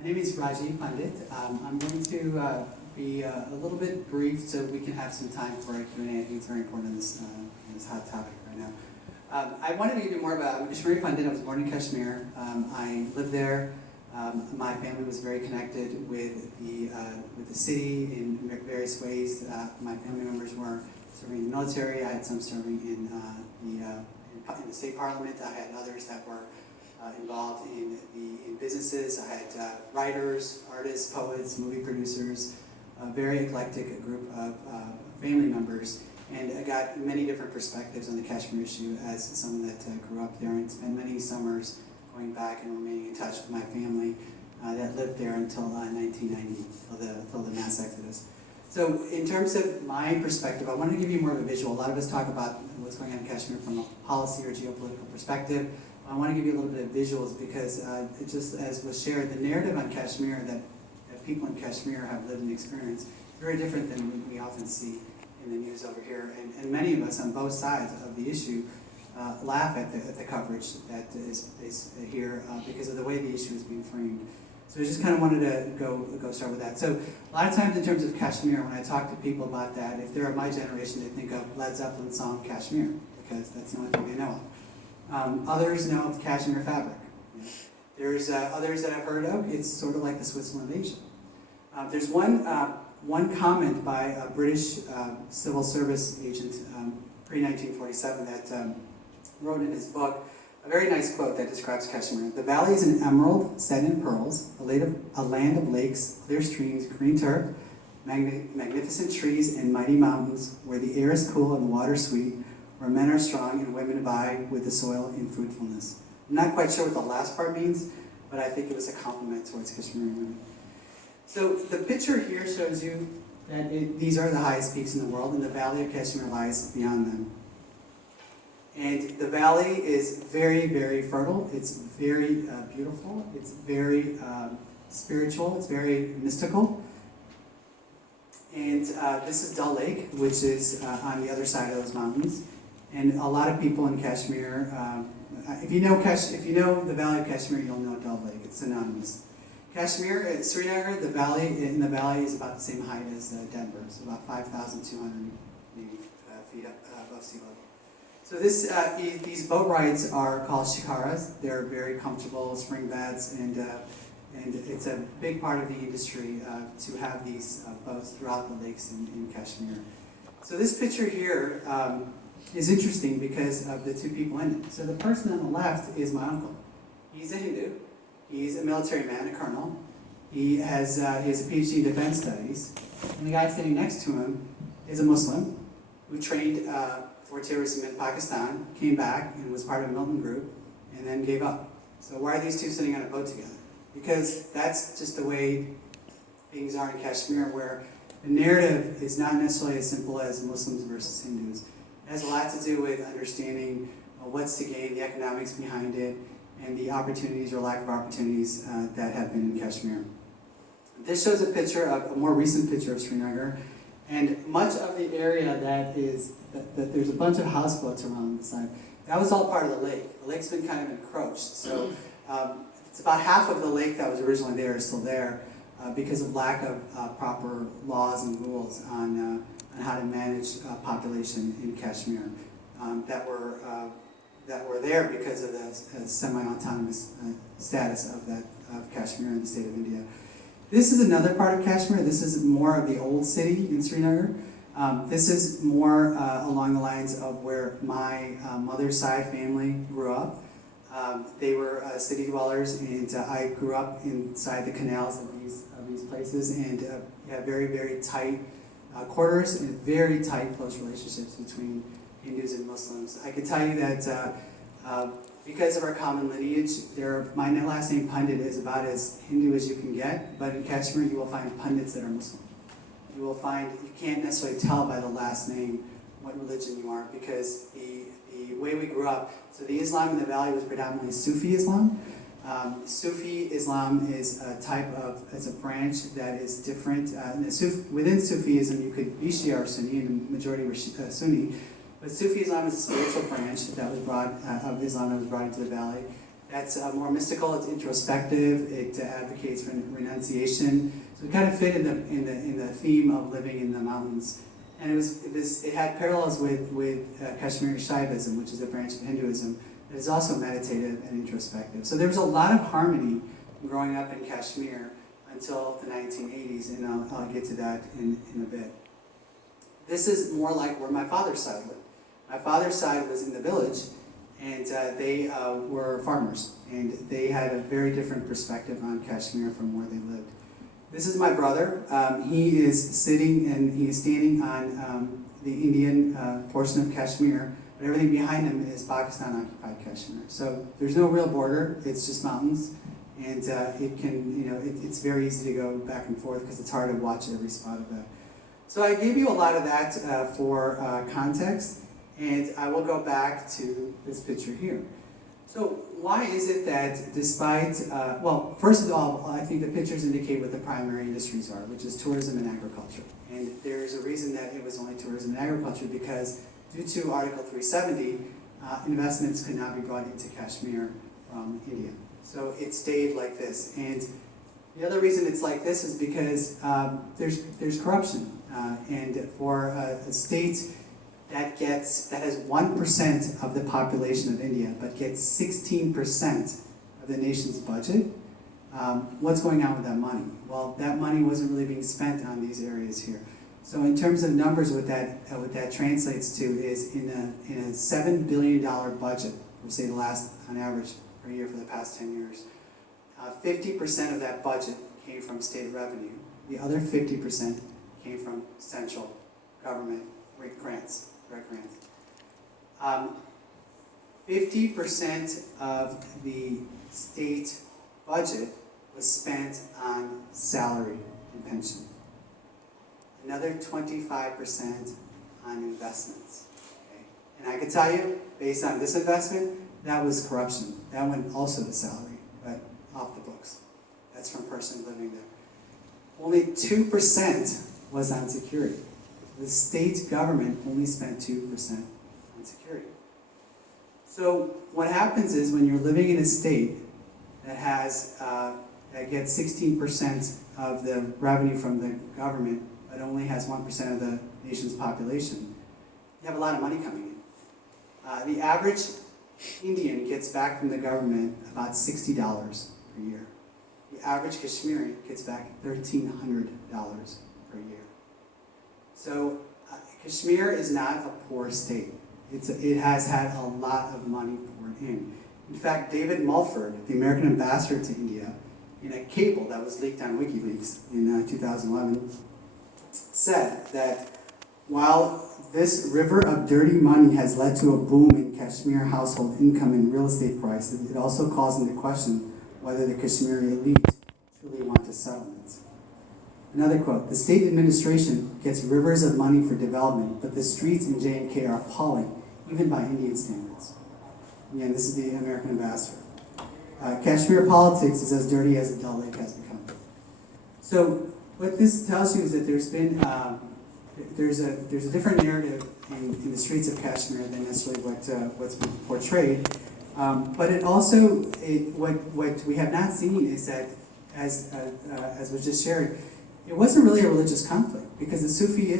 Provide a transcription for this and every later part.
My name is Rajiv Pandit. I'm going to be a little bit brief so we can have some time for a Q&A. I think it's very important in this hot topic right now. I wanted to give you more about, I'm Rajiv Pandit. I was born in Kashmir. I lived there. My family was very connected with the city in various ways. My family members were serving in the military. I had some serving in the state parliament. I had others that were involved in businesses. I had writers, artists, poets, movie producers, a very eclectic group of family members, and I got many different perspectives on the Kashmir issue as someone that grew up there and spent many summers going back and remaining in touch with my family that lived there until 1990, until the mass exodus. So in terms of my perspective, I want to give you more of a visual. A lot of us talk about what's going on in Kashmir from a policy or geopolitical perspective. I want to give you a little bit of visuals because, just as was shared, the narrative on Kashmir that people in Kashmir have lived and experienced is very different than we often see in the news over here. And many of us on both sides of the issue laugh at the coverage that is here because of the way the issue is being framed. So I just kind of wanted to go start with that. So a lot of times in terms of Kashmir, when I talk to people about that, if they're of my generation, they think of Led Zeppelin's song Kashmir because that's the only thing they know of. Others know of Kashmir fabric. There's others that I've heard of. It's sort of like the Switzerland of Asia. There's one comment by a British civil service agent pre-1947 that wrote in his book a very nice quote that describes Kashmir. The valley is an emerald set in pearls, a land of lakes, clear streams, green turf, magnificent trees, and mighty mountains, where the air is cool and the water sweet, where men are strong and women vie with the soil in fruitfulness. I'm not quite sure what the last part means, but I think it was a compliment towards Kashmiri women. So the picture here shows you that these are the highest peaks in the world, and the valley of Kashmir lies beyond them. And the valley is very, very fertile. It's very beautiful. It's very spiritual. It's very mystical. And this is Dal Lake, which is on the other side of those mountains. And a lot of people in Kashmir, if you know the Valley of Kashmir, you'll know Dal Lake. It's synonymous. Kashmir, Srinagar, in the valley is about the same height as Denver, so about 5,200 feet above sea level. So these boat rides are called shikaras. They're very comfortable spring beds, and it's a big part of the industry to have these boats throughout the lakes in Kashmir. So this picture here is interesting because of the two people in it. So the person on the left is my uncle. He's a Hindu. He's a military man, a colonel. He has a PhD in defense studies. And the guy standing next to him is a Muslim who trained for terrorism in Pakistan, came back and was part of a militant group, and then gave up. So why are these two sitting on a boat together? Because that's just the way things are in Kashmir, where the narrative is not necessarily as simple as Muslims versus Hindus. It has a lot to do with understanding what's to gain, the economics behind it, and the opportunities or lack of opportunities that have been in Kashmir. This shows a more recent picture of Srinagar, and much of the area that there's a bunch of houseboats around the side. That was all part of the lake. The lake's been kind of encroached, so it's about half of the lake that was originally there is still there because of lack of proper laws and rules on how to manage population in Kashmir that were there because of the semi-autonomous status of Kashmir in the state of India. This is another part of Kashmir. This is more of the old city in Srinagar. This is more along the lines of where my mother's side family grew up. They were city dwellers, and I grew up inside the canals of these places, and had very, very tight quarters and very tight, close relationships between Hindus and Muslims. I can tell you that because of our common lineage, my last name Pandit is about as Hindu as you can get, but in Kashmir you will find Pandits that are Muslim. You can't necessarily tell by the last name what religion you are, because the way we grew up, so the Islam in the valley was predominantly Sufi Islam. Sufi Islam is a branch that is different. Within Sufism, you could be Shia or Sunni, and the majority were Sunni. But Sufi Islam is a spiritual branch that was brought of Islam that was brought into the valley. that's more mystical, it's introspective, it advocates for renunciation. So it kind of fit in the theme of living in the mountains. And it had parallels with Kashmiri Shaivism, which is a branch of Hinduism, that is also meditative and introspective. So there was a lot of harmony growing up in Kashmir until the 1980s, and I'll get to that in a bit. This is more like where my father's side lived. My father's side was in the village, and they were farmers, and they had a very different perspective on Kashmir from where they lived. This is my brother. He is standing on the Indian portion of Kashmir, but everything behind him is Pakistan-occupied Kashmir. So there's no real border, it's just mountains, and it's very easy to go back and forth because it's hard to watch every spot of that. So I gave you a lot of that for context, and I will go back to this picture here. So why is it that despite, well, first of all, I think the pictures indicate what the primary industries are, which is tourism and agriculture. And there's a reason that it was only tourism and agriculture, because due to Article 370, investments could not be brought into Kashmir from India. So it stayed like this. And the other reason it's like this is because there's corruption. And for a state that has 1% of the population of India, but gets 16% of the nation's budget, what's going on with that money? Well, that money wasn't really being spent on these areas here. So in terms of numbers, what that translates to is in a $7 billion budget, we say on average per year for the past 10 years, 50% of that budget came from state revenue. The other 50% came from central government grants, direct grants. 50% of the state budget was spent on salary and pension. Another 25% on investments. Okay? And I can tell you, based on this investment, that was corruption. That went also to salary, but off the books. That's from a person living there. Only 2% was on security. The state government only spent 2% on security. So what happens is when you're living in a state that that gets 16% of the revenue from the government, but only has 1% of the nation's population, you have a lot of money coming in. The average Indian gets back from the government about $60 per year. The average Kashmiri gets back $1,300 per year. So Kashmir is not a poor state. It has had a lot of money poured in. In fact, David Mulford, the American ambassador to India, in a cable that was leaked on WikiLeaks in 2011, said that while this river of dirty money has led to a boom in Kashmir household income and real estate prices, it also calls into question whether the Kashmiri elite truly want a settlement. Another quote, "The state administration gets rivers of money for development, but the streets in J&K are appalling, even by Indian standards." Again, this is the American ambassador. Kashmir politics is as dirty as the Dal Lake has become. So what this tells you is that there's a different narrative in the streets of Kashmir than necessarily what's been portrayed. But it also, what we have not seen is that, as was just shared, it wasn't really a religious conflict, because the Sufi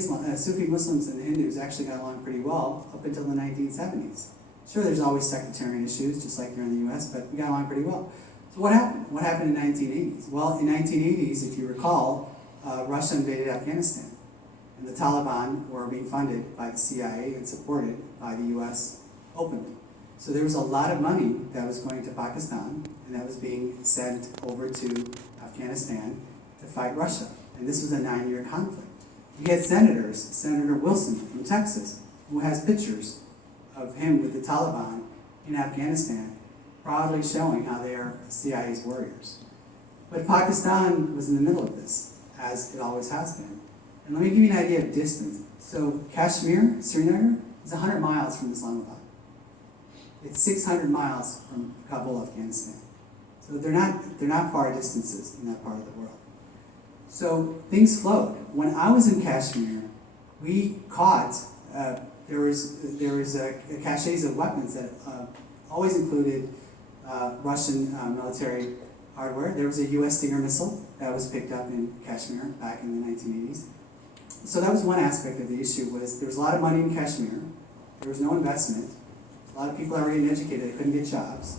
Muslims and the Hindus actually got along pretty well up until the 1970s. Sure, there's always sectarian issues, just like here in the US, but we got along pretty well. So what happened? What happened in the 1980s? Well, in the 1980s, if you recall, Russia invaded Afghanistan, and the Taliban were being funded by the CIA and supported by the US openly. So there was a lot of money that was going to Pakistan, and that was being sent over to Afghanistan to fight Russia. And this was a 9-year conflict. You had senators, Senator Wilson from Texas, who has pictures of him with the Taliban in Afghanistan, proudly showing how they are CIA's warriors. But Pakistan was in the middle of this, as it always has been. And let me give you an idea of distance. So Kashmir, Srinagar, is 100 miles from Islamabad. It's 600 miles from Kabul, Afghanistan. So they're not far distances in that part of the world. So things flowed. When I was in Kashmir, we caught, there was caches of weapons that always included Russian military hardware. There was a U.S. Stinger missile that was picked up in Kashmir back in the 1980s. So that was one aspect of the issue, was there was a lot of money in Kashmir, there was no investment, a lot of people that were getting educated, they couldn't get jobs,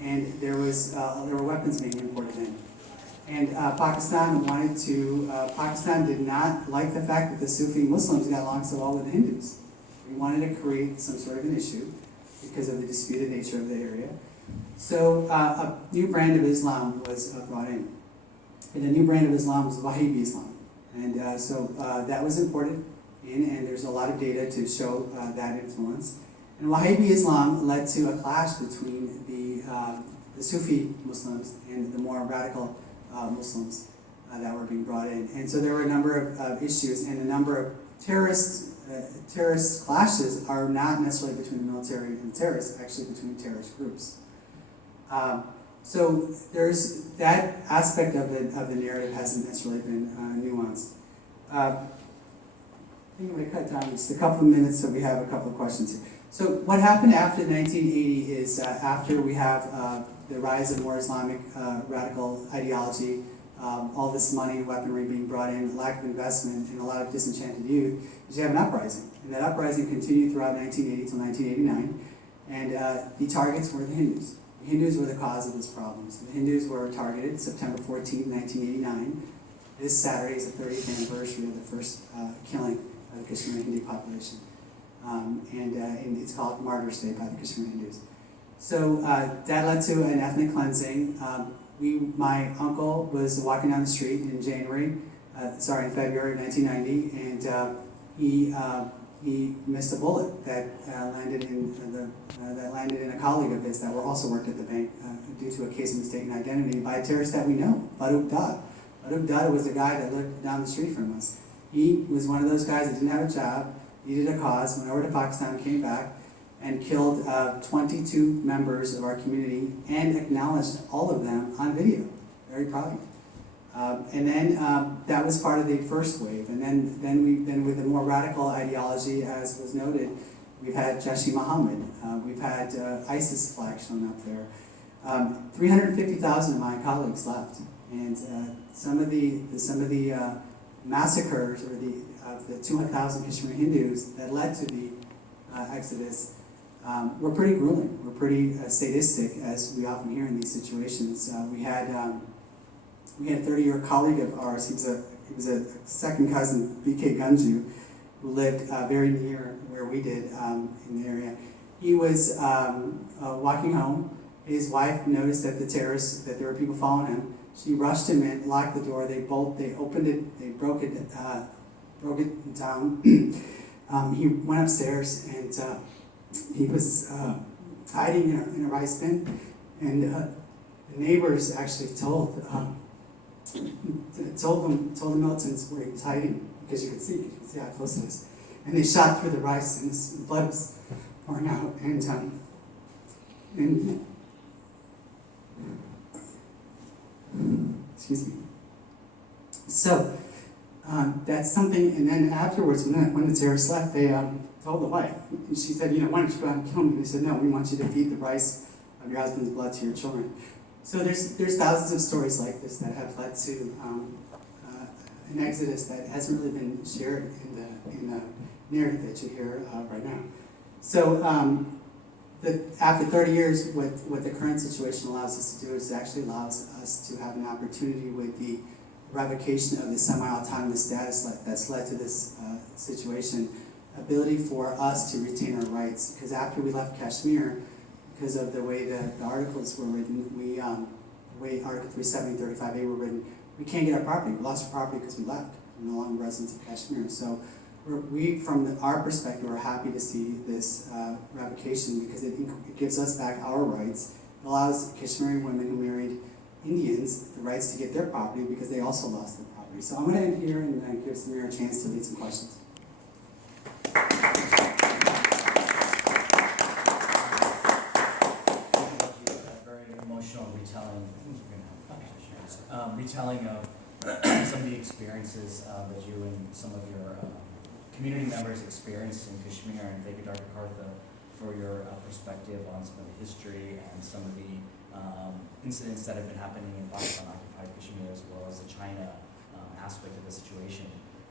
and there were weapons being imported in. And Pakistan did not like the fact that the Sufi Muslims got along so well with the Hindus. We wanted to create some sort of an issue because of the disputed nature of the area. So a new brand of Islam was brought in. And the new brand of Islam was Wahhabi Islam. And so that was imported in, and there's a lot of data to show that influence. And Wahhabi Islam led to a clash between the Sufi Muslims and the more radical Muslims that were being brought in. And so there were a number of issues, and a number of terrorist clashes are not necessarily between the military and terrorists, actually between terrorist groups. So there's that aspect of the narrative hasn't necessarily been nuanced. I think I'm going to cut down just a couple of minutes so we have a couple of questions here. So what happened after 1980 is after we have the rise of more Islamic radical ideology, all this money and weaponry being brought in, lack of investment, and a lot of disenchanted youth, is you have an uprising. And that uprising continued throughout 1980 till 1989, and the targets were the Hindus. The Hindus were the cause of this problem. So the Hindus were targeted September 14, 1989. This Saturday is the 30th anniversary of the first killing of the Kashmiri Hindu population. And it's called Martyrs' Day by the Kashmiri Hindus. So that led to an ethnic cleansing. My uncle was walking down the street in February 1990, and he missed a bullet that landed in a colleague of his that also worked at the bank due to a case of mistaken identity by a terrorist that we know, Farooq Dad. Farooq Dad was a guy that lived down the street from us. He was one of those guys that didn't have a job, needed a cause, went over to Pakistan, came back, and killed 22 members of our community and acknowledged all of them on video. Very proud. And then that was part of the first wave. And then with a more radical ideology, as was noted, we've had Jaish Muhammad. We've had ISIS flag shown up there. 350,000 of my colleagues left, and some of the massacres of the 200,000 Kashmiri Hindus that led to the exodus were pretty grueling. Were pretty sadistic, as we often hear in these situations. We had a 30-year colleague of ours. He was a second cousin, B.K. Gunju, who lived very near where we did in the area. He was walking home. His wife noticed that that there were people following him. She rushed him in, locked the door. They opened it, they broke it down. He went upstairs, and he was hiding in a rice bin. And the neighbors actually told the militants where he was hiding, because you could see how close it is. And they shot through the rice, and his blood was pouring out. Excuse me. So that's something. And then afterwards, when the terrorists left, they told the wife. And she said, "Why don't you go out and kill me?" They said, "No, we want you to feed the rice of your husband's blood to your children." So there's thousands of stories like this that have led to an exodus that hasn't really been shared in the narrative that you hear right now. So after 30 years, what the current situation allows us to do is it actually allows us to have an opportunity with the revocation of the semi-autonomous status that's led to this situation, ability for us to retain our rights. Because after we left Kashmir, because of the way the articles were written, the way Article 370 and 35A were written, we can't get our property. We lost our property because we left. We're no longer residents of Kashmir. So from our perspective, we're happy to see this revocation, because it gives us back our rights. It allows Kashmiri women who married Indians the rights to get their property, because they also lost their property. So I'm going to end here and give Samir a chance to lead some questions. Retelling of some of the experiences that you and some of your community members experienced in Kashmir, and thank you, Dr. Kartha, for your perspective on some of the history and some of the incidents that have been happening in Pakistan-occupied Kashmir as well as the China aspect of the situation.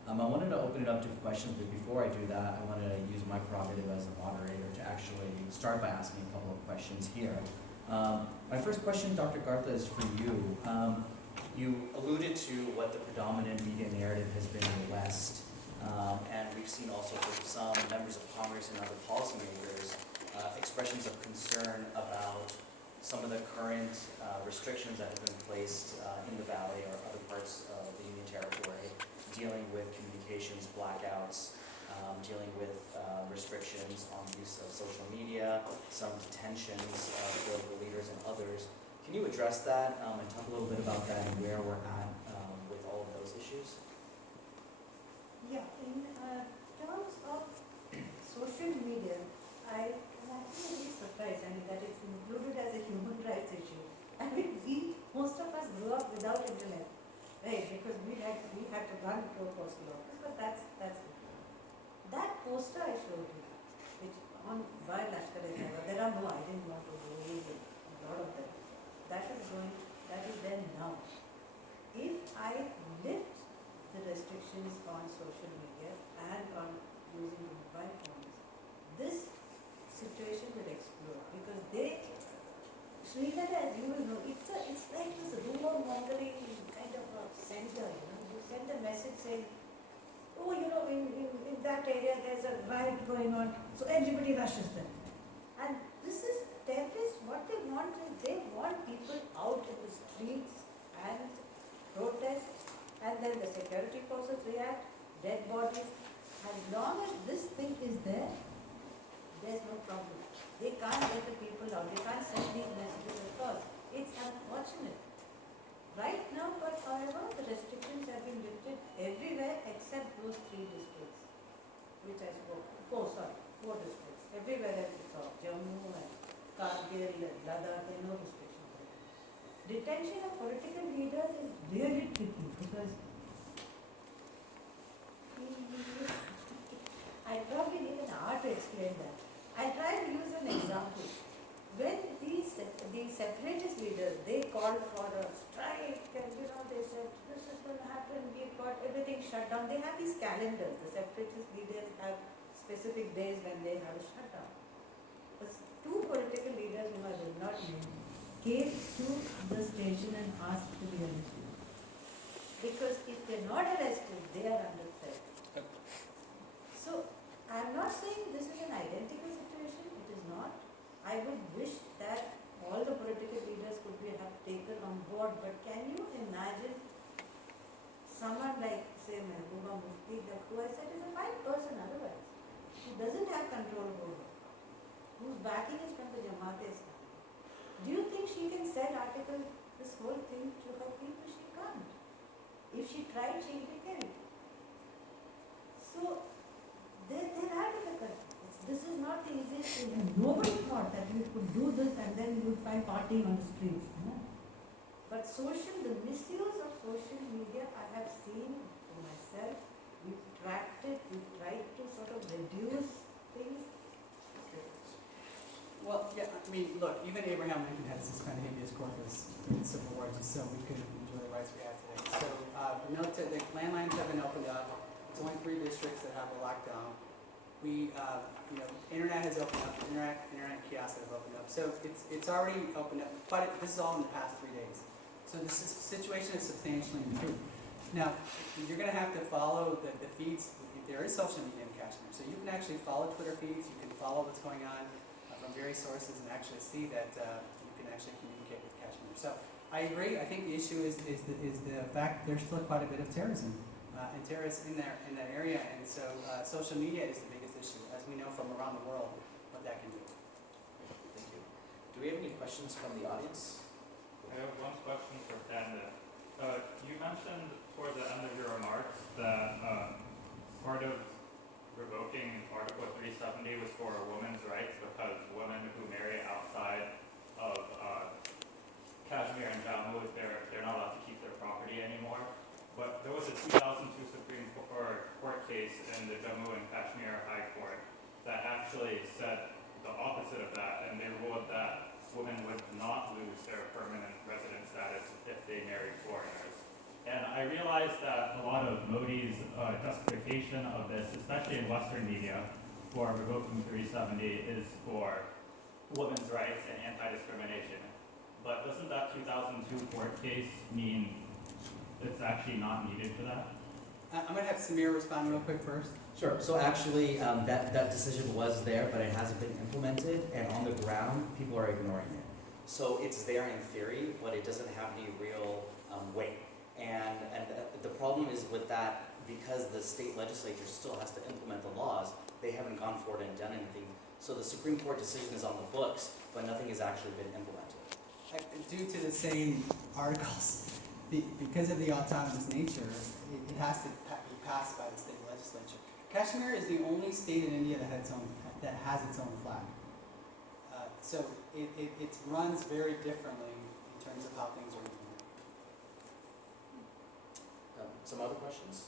I wanted to open it up to questions, but before I do that, I wanted to use my prerogative as a moderator to actually start by asking a couple of questions here. My first question, Dr. Gartha, is for you. You alluded to what the predominant media narrative has been in the West, and we've seen also from some members of Congress and other policymakers expressions of concern about some of the current restrictions that have been placed in the Valley or other parts of the Union Territory, dealing with communications blackouts, dealing with restrictions on use of social media, some detentions of political leaders and others. Can you address that and talk a little bit about that and where we're at with all of those issues? Yeah, in terms of social media, I'm actually really surprised, that it's included as a human rights issue. Most of us grew up without internet, right? Because we had to run to a postal office, but that's it. That poster I showed you, which by Lashkar-e-Taiba, there are more, I didn't want to read a lot of them. That is there now. If I lift the restrictions on social media and on using mobile phones, this situation will explode because Srinagar, as you will know, it's like this rumor mongering kind of a center. You send a message saying, oh, in that area there's a riot going on, so everybody rushes them. And this is terrorists. What they want is they want people out in the streets and protest, and then the security forces react, dead bodies. As long as this thing is there, there's no problem. They can't get the people out. They can't send these messages across. It's unfortunate. Right now, but however, the restrictions have been lifted everywhere except those 3 districts, which I spoke. 4 districts. Everywhere else it's off. Jammu and Kargil and Ladakh, there are no restrictions. Detention of political leaders is really tricky because I probably need an art to explain that. I try to use an example. When these separatist leaders, they called for a strike and they said this is going to happen, we've got everything shut down. They have these calendars. The separatist leaders have specific days when they have a shutdown. But 2 political leaders whom I will not name came to the station and asked to be arrested. Because if they're not arrested, they are under threat. So, I'm not saying this is an identical situation, it is not. I would wish that all the political leaders could have taken on board, but can you imagine someone like, say, Mehbooba Mufti, who I said is a fine person otherwise, who doesn't have control over, whose backing is from the Jamaat-e-Islami. Do you think she can sell this whole thing to her people? She can't. If she tried, she would be killed. So, they're out of the country. This is not the easiest thing. And nobody thought that you could do this and then you would find partying on the streets. But the misuse of social media, I have seen for myself. We've tracked it, we've tried to sort of reduce things. Well, yeah, look, even Abraham Lincoln had to suspend habeas corpus in the Civil War just so we could enjoy the rights we have today. So, the landlines have been opened up. It's only 3 districts that have a lockdown. Internet has opened up. Internet kiosks have opened up. So it's already opened up. But this is all in the past 3 days. So the situation is substantially improved. Now, you're going to have to follow the feeds. There is social media in Kashmir, so you can actually follow Twitter feeds. You can follow what's going on from various sources and actually see that you can actually communicate with Kashmir. So I agree. I think the issue is the fact there's still quite a bit of terrorism and terrorists in that area, and so social media is the biggest issue, as we know from around the world what that can do. Thank you. Do we have any questions from the audience? I have one question for Panda. You mentioned toward the end of your remarks that part of revoking Article 370 was for women's rights because women who marry outside of Kashmir and Jammu, they're not allowed to keep their property anymore. But there was a 2002 Supreme Court case in the Jammu and Kashmir High Court that actually said the opposite of that, and they ruled that women would not lose their permanent resident status if they married foreigners. And I realize that a lot of Modi's justification of this, especially in Western media, for revoking 370 is for women's rights and anti-discrimination. But doesn't that 2002 court case mean it's actually not needed for that? I'm gonna have Samir respond real quick first. Sure. So actually, that decision was there, but it hasn't been implemented, and on the ground, people are ignoring it. So it's there in theory, but it doesn't have any real weight. And the problem is with that, because the state legislature still has to implement the laws, they haven't gone forward and done anything. So the Supreme Court decision is on the books, but nothing has actually been implemented. Due to the same articles, because of the autonomous nature, it has to be passed by the state legislature. Kashmir is the only state in India that has its own flag. So it runs very differently in terms of how things are implemented. Some other questions?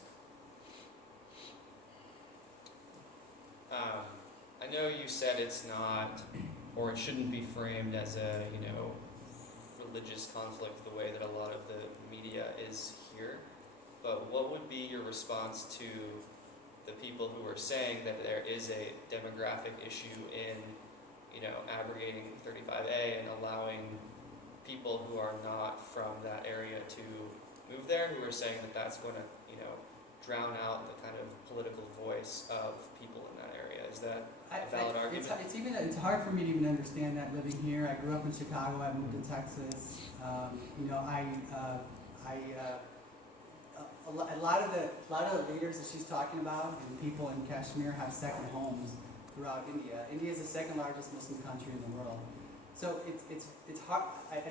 I know you said it's not, or it shouldn't be framed as a, religious conflict the way that a lot of the media is here, but what would be your response to the people who are saying that there is a demographic issue in, abrogating 35A and allowing people who are not from that area to move there, who are saying that that's going to, drown out the kind of political voice of people in that area? Is that a valid argument? It's hard for me to even understand that living here. I grew up in Chicago. I moved to Texas. A lot of the leaders that she's talking about and people in Kashmir have second homes throughout India. India is the second largest Muslim country in the world. So it's hard. I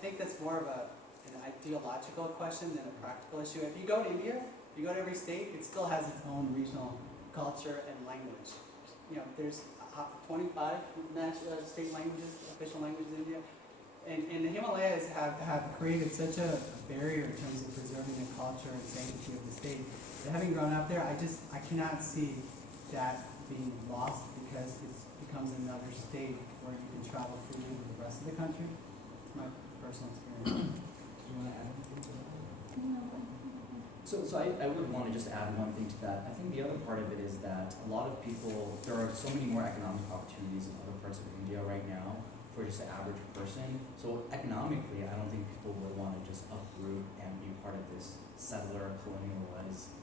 think that's more of an ideological question than a practical issue. If you go to India, if you go to every state, it still has its own regional culture and language. There's 25 state languages, official languages in India. And the Himalayas have created such a barrier in terms of preserving the culture and sanctity of the state. But having grown up there, I cannot see that being lost because it becomes another state where you can travel freely with the rest of the country. It's my personal experience. Do you want to add anything to that? So I would want to just add one thing to that. I think the other part of it is that a lot of people, there are so many more economic opportunities in other parts of India right now for just the average person. So economically, I don't think people would want to just uproot and be part of this settler colonialized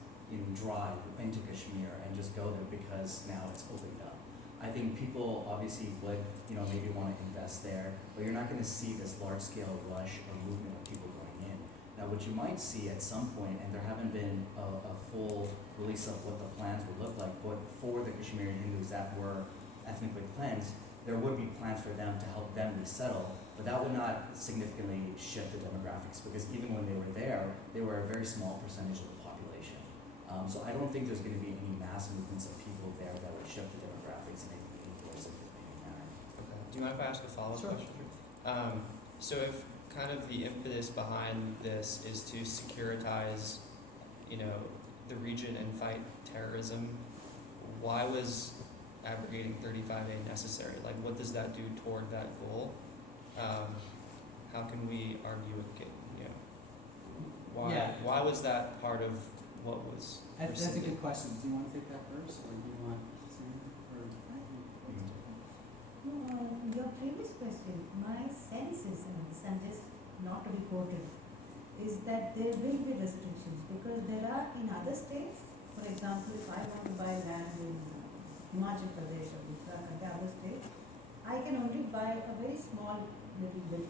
drive into Kashmir and just go there because now it's opened up. I think people obviously would, maybe want to invest there, but you're not going to see this large-scale rush or movement of people going in. Now, what you might see at some point, and there haven't been a full release of what the plans would look like, but for the Kashmiri Hindus that were ethnically cleansed, there would be plans for them to help them resettle, but that would not significantly shift the demographics because even when they were there, they were a very small percentage of the population. So I don't think there's going to be any mass movements of people there that would shift the demographics in any meaningful or significant manner. Okay. Do you mind if I ask a follow-up Sure. question? So if kind of the impetus behind this is to securitize, the region and fight terrorism, why was abrogating 35A necessary? Like, what does that do toward that goal? How can we argue with it? Why was that part of what was That's a rescinded? good question. Do you want to take that first, or do you want Samir? Your previous question, my sense is, and just not to be quoted, is that there will be restrictions because there are in other states, for example, if I want to buy land in Himachal Pradesh or Uttarakhand, other states, I can only buy a very small little bit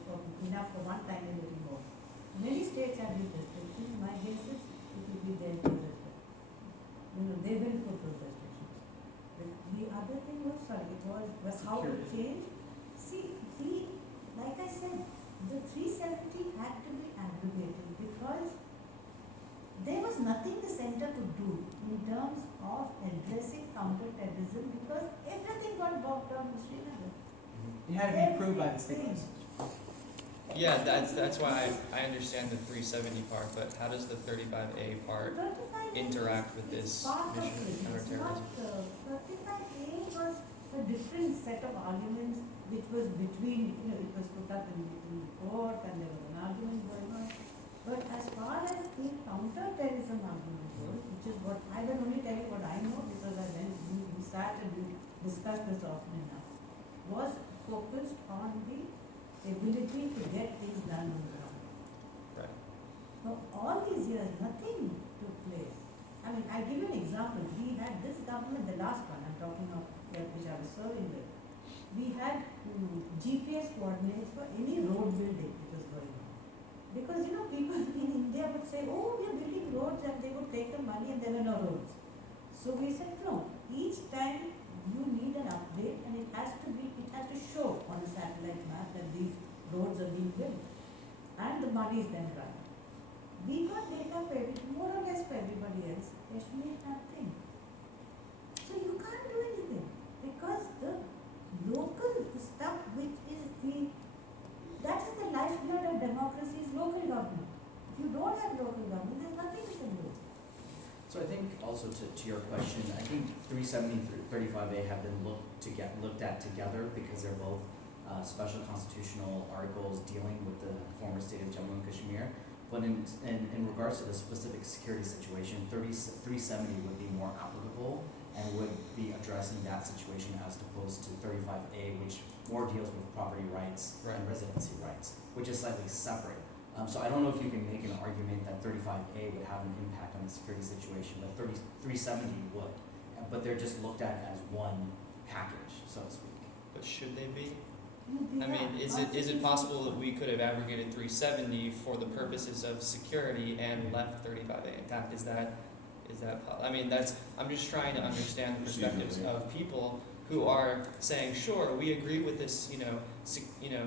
enough for one time and little more. Many states have these restrictions. My guess is it will be there to respect. They will put those restrictions. The other thing was, was how it changed. See, like I said, the 370 had to be abrogated because there was nothing the center could do in terms of addressing counter-terrorism because everything got bogged down in Srinagar. It had to be approved by the state Everything. legislature. Yeah, that's why I understand the 370 part, but how does the 35A part 35A interact with is this part of mission it. of It's counterterrorism? not, 35A was a different set of arguments which was between, it was put up in court and there was an argument going on. But as far as the counter-terrorism argument goes, which is what I will only tell you what I know because we sat and we discussed this often enough, was focused on the ability to get things done on the ground. Right. For all these years, nothing took place. I mean, I give you an example. We had this government, the last one I'm talking of, which I was serving with, we had GPS coordinates for any road building that was going on. Because, people in India would say, oh, we are building roads, and they would take the money and there were no roads. So we said, no, each time you need an update and it has to show on a satellite map that these roads are being built. And the money is then right. We got data more or less for everybody else, Kashmir nothing. So you can't do anything because the stuff which is that is the lifeblood of democracy is local government. If you don't have local government, there's nothing you can do. So I think also to your question, I think 370 and 35A have been looked at together because they're both special constitutional articles dealing with the former state of Jammu and Kashmir. But in regards to the specific security situation, 370 would be more applicable and would be addressing that situation as opposed to 35A, which more deals with property rights and residency rights, which is slightly separate. So I don't know if you can make an argument that 35A would have an impact on the security situation, but 370 would. But they're just looked at as one package, so to speak. But should they be? Yeah, I mean, is it possible that we could have abrogated 370 for the purposes of security and left 35A intact? I mean, I'm just trying to understand the perspectives of people who are saying, sure, we agree with this,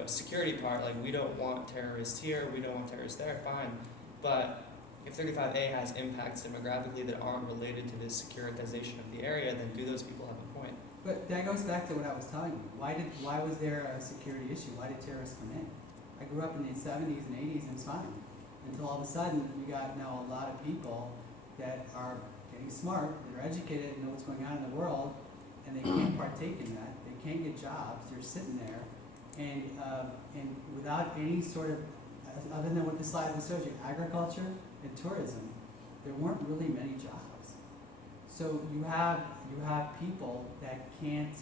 security part, like we don't want terrorists here, we don't want terrorists there, fine. But if 35A has impacts demographically that aren't related to this securitization of the area, then do those people have a point? But that goes back to what I was telling you. Why was there a security issue? Why did terrorists come in? I grew up in the 70s and 80s and it's fine. Until all of a sudden, you got now a lot of people that are getting smart, they're educated, and know what's going on in the world, and they can't partake in that. They can't get jobs. They're sitting there, and without any sort of, other than what the slide shows you, agriculture and tourism, there weren't really many jobs. So you have people that can't,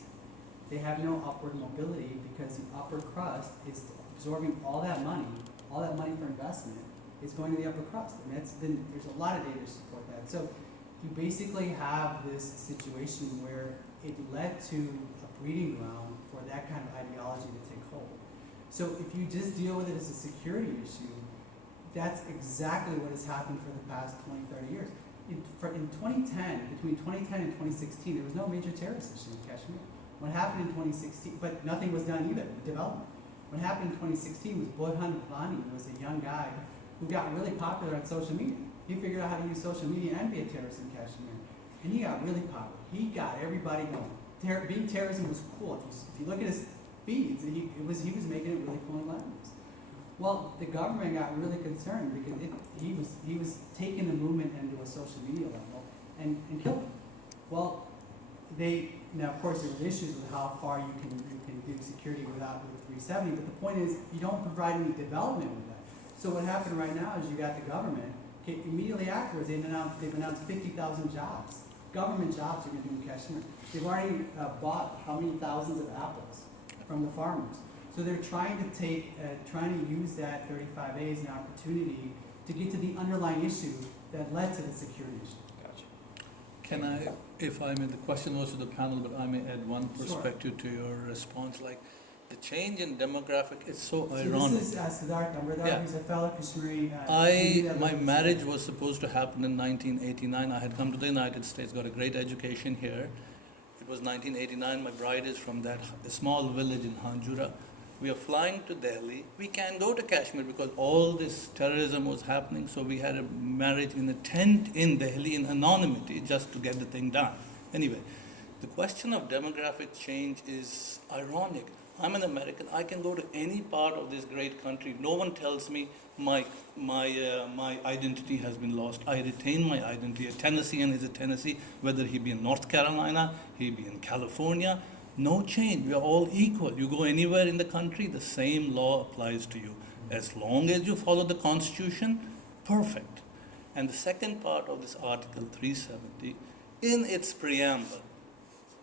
they have no upward mobility because the upper crust is absorbing all that money for investment is going to the upper crust. And there's a lot of data to support that. So you basically have this situation where it led to a breeding ground for that kind of ideology to take hold. So if you just deal with it as a security issue, that's exactly what has happened for the past 20, 30 years. In 2010, between 2010 and 2016, there was no major terrorist issue in Kashmir. What happened in 2016, but nothing was done either with development. What happened in 2016 was Burhan Bhani was a young guy who got really popular on social media. He figured out how to use social media and be a terrorist in Kashmir. And he got really popular. He got everybody going. Being terrorism was cool. If you look at his feeds, he was making it really cool and glamorous. Well, the government got really concerned because he was taking the movement into a social media level and killed him. Well, now of course there were issues with how far you can do security with 370, but the point is you don't provide any development with that. So what happened right now is you got the government, immediately afterwards they've announced 50,000 jobs. Government jobs are going to do in Kashmir. They've already bought how many thousands of apples from the farmers. So they're trying to use that 35A as an opportunity to get to the underlying issue that led to the security issue. Gotcha. Can I, if I may, the question was to the panel, but I may add one perspective to your response. Like the change in demographic is so ironic. This is Siddharth Amradar, Yeah. who's a fellow Kashmiri. My marriage was supposed to happen in 1989. I had come to the United States, got a great education here. It was 1989. My bride is from that small village in Hanjura. We are flying to Delhi. We can't go to Kashmir because all this terrorism was happening. So we had a marriage in a tent in Delhi in anonymity just to get the thing done. Anyway, the question of demographic change is ironic. I'm an American. I can go to any part of this great country. No one tells me my identity has been lost. I retain my identity. A Tennessean is a Tennessee, whether he be in North Carolina, he be in California. No change. We are all equal. You go anywhere in the country, the same law applies to you. As long as you follow the Constitution, perfect. And the second part of this Article 370, in its preamble,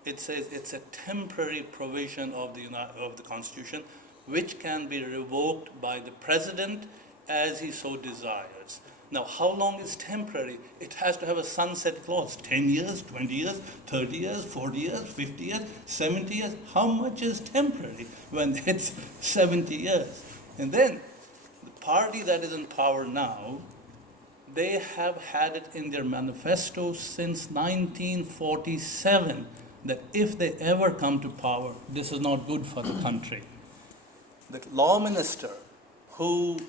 it says it's a temporary provision of the Constitution which can be revoked by the President as he so desires. Now, how long is temporary? It has to have a sunset clause. 10 years, 20 years, 30 years, 40 years, 50 years, 70 years. How much is temporary when it's 70 years? And then, the party that is in power now, they have had it in their manifesto since 1947 that if they ever come to power, this is not good for the country. The law minister who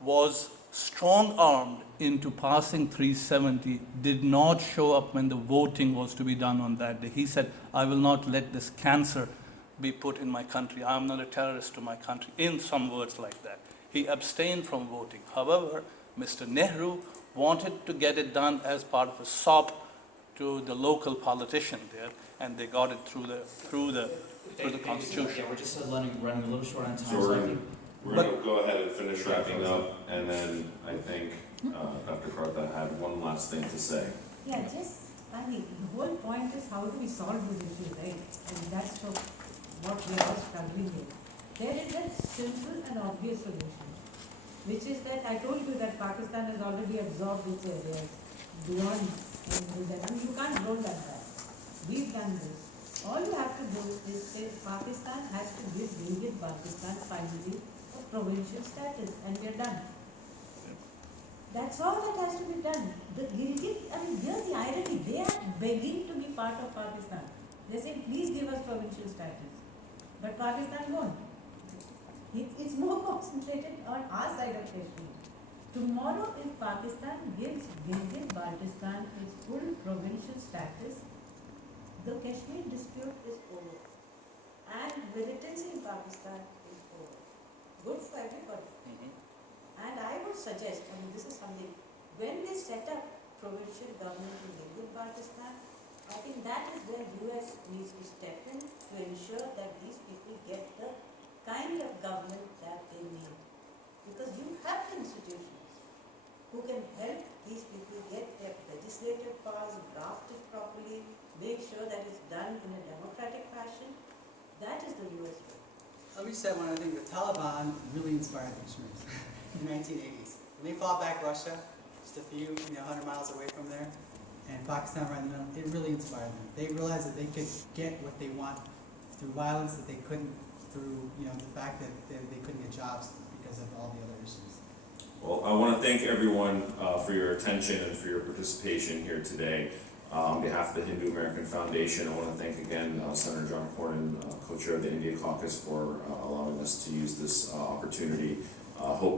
was strong-armed into passing 370 did not show up when the voting was to be done on that day. He said, I will not let this cancer be put in my country. I am not a terrorist to my country, in some words like that. He abstained from voting. However, Mr. Nehru wanted to get it done as part of a sop to the local politician there, and they got it through the Constitution. Yeah, we're just running a little short on time. So So I think we're gonna go ahead and finish wrapping up, and then I think Dr. Karta had one last thing to say. Yeah, I mean, the whole point is how do we solve this issue, right? And that's what we are all struggling with. There is a simple and obvious solution, which is that I told you that Pakistan has already absorbed its areas beyond, you can't roll that back. We've done this. All you have to do is say Pakistan has to give Pakistan finally a provincial status, and we're done. That's all that has to be done. Here's the irony. They are begging to be part of Pakistan. They say, please give us provincial status. But Pakistan won't. It's more concentrated on our side of Kashmir. Tomorrow, if Pakistan gives Gilgit-Baltistan its full provincial status, the Kashmir dispute is over. And militancy in Pakistan is over. Good for everybody. And I would suggest, this is something, when they set up provincial government in Gilgit-Baltistan, I think that is where US needs to step in to ensure that these people get the kind of government that they need. Because you have institutions who can help these people get their legislative powers drafted properly, make sure that it's done in a democratic fashion. That is the US way. Let me just say one other thing. The Taliban really inspired the Kashmiris in the 1980s. When they fought back Russia, just a few, 100 miles away from there, and Pakistan right in the middle, it really inspired them. They realized that they could get what they want through violence that they couldn't through, the fact that they couldn't get jobs because of all the other issues. Well, I want to thank everyone for your attention and for your participation here today. On behalf of the Hindu American Foundation, I want to thank again Senator John Cornyn, co-chair of the India Caucus, for allowing us to use this opportunity. Hope